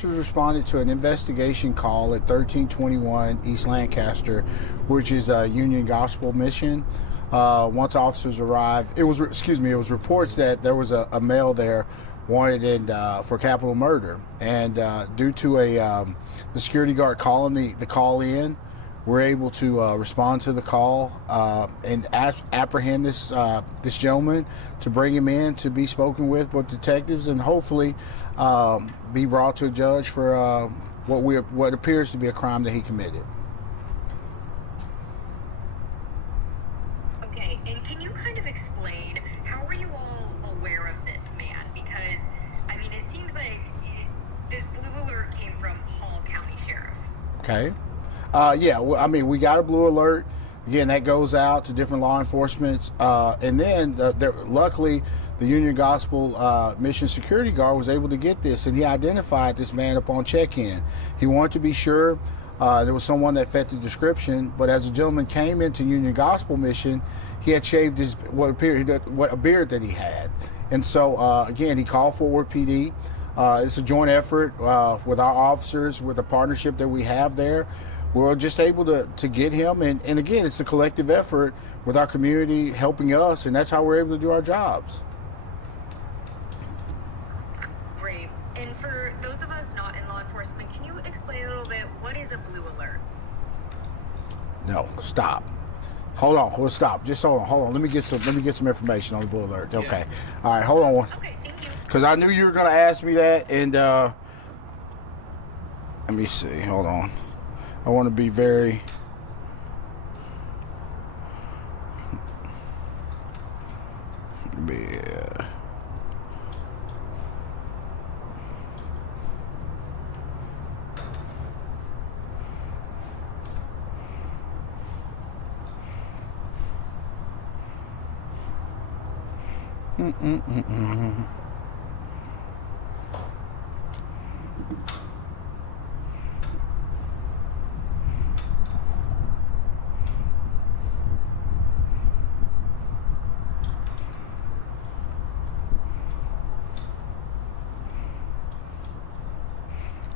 officers responded to an investigation call at 1321 East Lancaster, which is a Union Gospel mission. Once officers arrived, it was reports that there was a male there wanted for capital murder, and due to the security guard calling the call in, we're able to respond to the call and apprehend this gentleman, to bring him in to be spoken with detectives, and hopefully be brought to a judge for what appears to be a crime that he committed. Okay, and can you kind of explain, how were you all aware of this man? Because, I mean, it seems like this blue alert came from Hall County Sheriff. Okay. Yeah, I mean, we got a blue alert. Again, that goes out to different law enforcement. And then, luckily, the Union Gospel Mission security guard was able to get this, and he identified this man upon check-in. He wanted to be sure there was someone that fit the description, but as the gentleman came into Union Gospel Mission, he had shaved a beard that he had. And so, again, he called Forward PD. It's a joint effort with our officers, with the partnership that we have there. We're just able to get him, and again, it's a collective effort with our community helping us, and that's how we're able to do our jobs. Great. And for those of us not in law enforcement, can you explain a little bit, what is a blue alert? No, stop. Hold on, stop. Just hold on. Let me get some information on the blue alert. Okay. Yeah. All right, hold on. Okay, thank you. Because I knew you were going to ask me that, and let me see. Hold on. I want to be very... Yeah.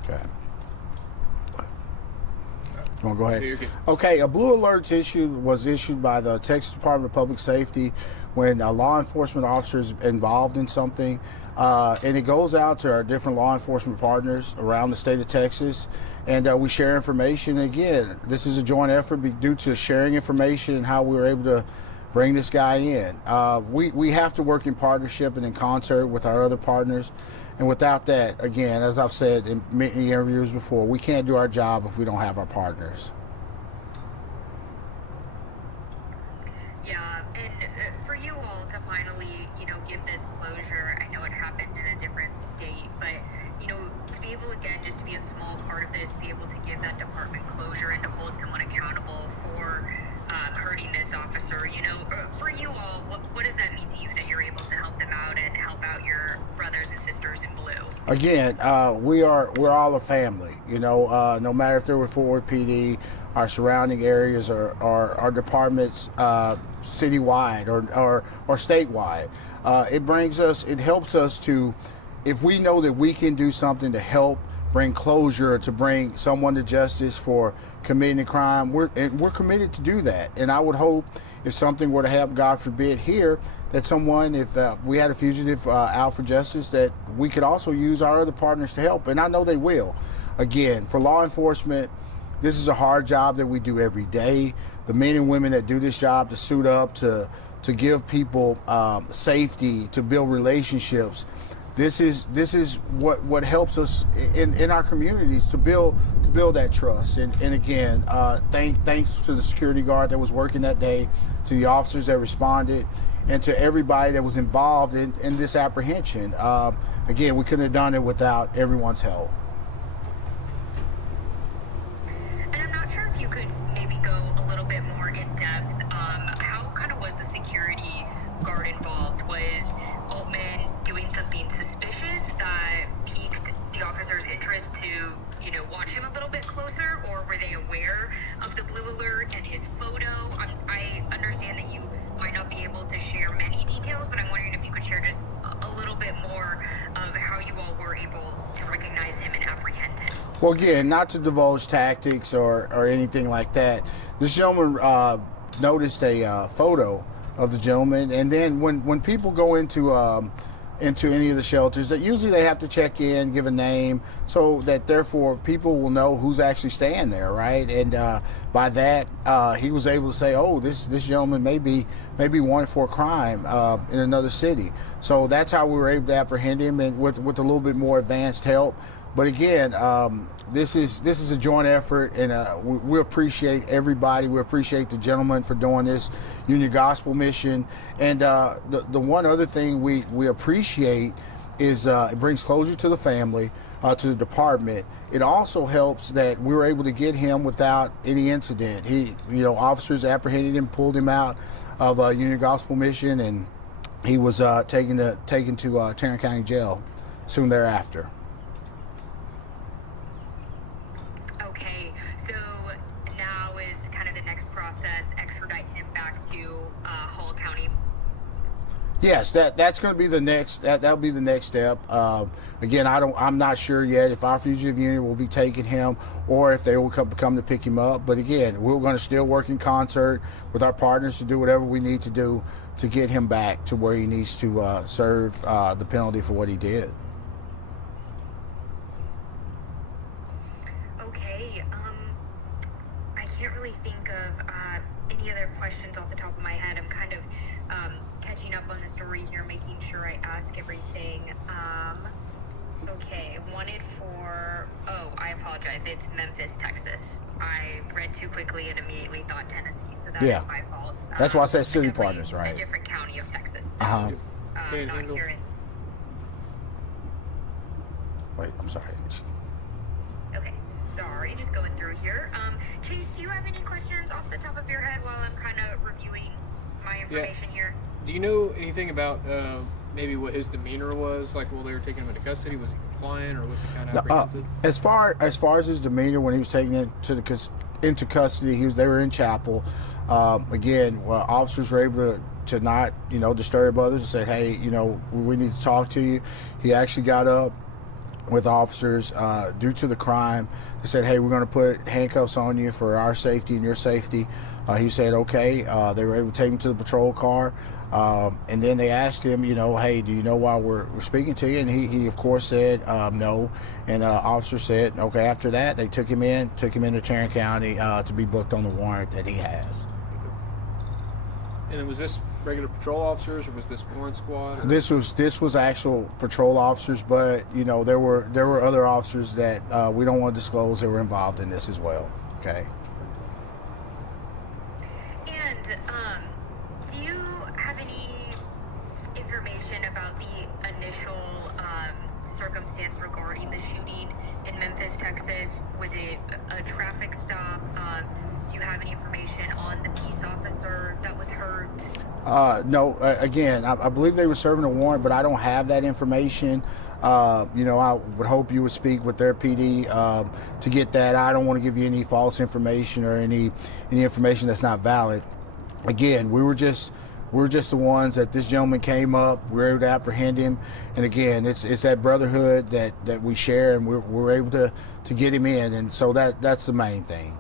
Okay. You want to go ahead? Okay, a blue alert was issued by the Texas Department of Public Safety when a law enforcement officer is involved in something, and it goes out to our different law enforcement partners around the state of Texas, and we share information. Again, this is a joint effort due to sharing information and how we were able to bring this guy in. We have to work in partnership and in concert with our other partners. And without that, again, as I've said in many interviews before, we can't do our job if we don't have our partners. Yeah, and for you all to finally, give this closure, I know it happened in a different state, but, to be able, again, just to be a small part of this, be able to give that department closure and to hold someone accountable for hurting this officer, for you all, what does that mean to you that you're able to help them out and help out your brothers and sisters in blue? Again, we're all a family, no matter if they're with Forward PD, our surrounding areas, or our departments citywide or statewide. It helps us to, if we know that we can do something to help bring closure, to bring someone to justice for committing a crime, we're committed to do that. And I would hope if something were to happen, God forbid, here, that someone, if we had a fugitive out for justice, that we could also use our other partners to help. And I know they will. Again, for law enforcement, this is a hard job that we do every day. The men and women that do this job, to suit up, to give people safety, to build relationships, this is what helps us in our communities to build that trust. And again, thanks to the security guard that was working that day, to the officers that responded, and to everybody that was involved in this apprehension. Again, we couldn't have done it without everyone's help. And I'm not sure if you could maybe go a little bit more in depth. How kind of was the security guard involved? Was Altman doing something suspicious that piqued the officer's interest to, watch him a little bit closer, or were they aware of the blue alert and his photo? I understand that you might not be able to share many details, but I'm wondering if you could share just a little bit more of how you all were able to recognize him and apprehend Well, again, not to divulge tactics or anything like that. This gentleman noticed a photo of the gentleman, and then when people go into any of the shelters, that usually they have to check in, give a name, so that therefore people will know who's actually staying there, right? And by that, he was able to say, "Oh, this gentleman may be wanted for a crime in another city." So that's how we were able to apprehend him, and with a little bit more advanced help. But again, this is a joint effort, and we appreciate everybody. We appreciate the gentleman for doing this Union Gospel mission. And the one other thing we appreciate is it brings closure to the family, to the department. It also helps that we were able to get him without any incident. Officers apprehended him, pulled him out of Union Gospel mission, and he was taken to Tarrant County Jail soon thereafter. Okay, so now is kind of the next process, extradite him back to Hall County. Yes, that's going to be the next. That'll be the next step. Again, I'm not sure yet if our fugitive unit will be taking him or if they will come to pick him up. But again, we're going to still work in concert with our partners to do whatever we need to do to get him back to where he needs to serve the penalty for what he did. Okay, I can't really think of any other questions off the top of my head. I'm kind of catching up on the story here, making sure I ask everything. Okay, wanted for, I apologize, it's Memphis, Texas. I read too quickly and immediately thought Tennessee, so that is my fault. That's why I said city partners, right? A different county of Texas. Uh-huh. Not here in... Wait, I'm sorry. Okay, sorry, just going through here. Chase, do you have any questions off the top of your head while I'm kind of reviewing my information here? Do you know anything about maybe what his demeanor was? Like, while they were taking him into custody, was he compliant or was he kind of apprehensive? As far as his demeanor when he was taken into custody, they were in chapel. Again, officers were able to not disturb others and say, hey, we need to talk to you. He actually got up with officers due to the crime. They said, hey, we're going to put handcuffs on you for our safety and your safety. He said, okay. They were able to take him to the patrol car. And then they asked him, hey, do you know why we're speaking to you? And he of course said no. And officer said, okay. After that, they took him into Tarrant County to be booked on the warrant that he has. And was this regular patrol officers, or was this warrant squad? Or? This was actual patrol officers, but there were other officers that we don't want to disclose that were involved in this as well. Okay. And do you have any information about the initial circumstance regarding the shooting in Memphis, Texas? Was it a traffic stop? Do you have any information on the peace officer that was hurt? No. Again, I believe they were serving a warrant, but I don't have that information. I would hope you would speak with their PD to get that. I don't want to give you any false information or any information that's not valid. Again, we were just the ones that this gentleman came up. We were able to apprehend him, and again, it's that brotherhood that we share, and we're able to get him in, and so that's the main thing.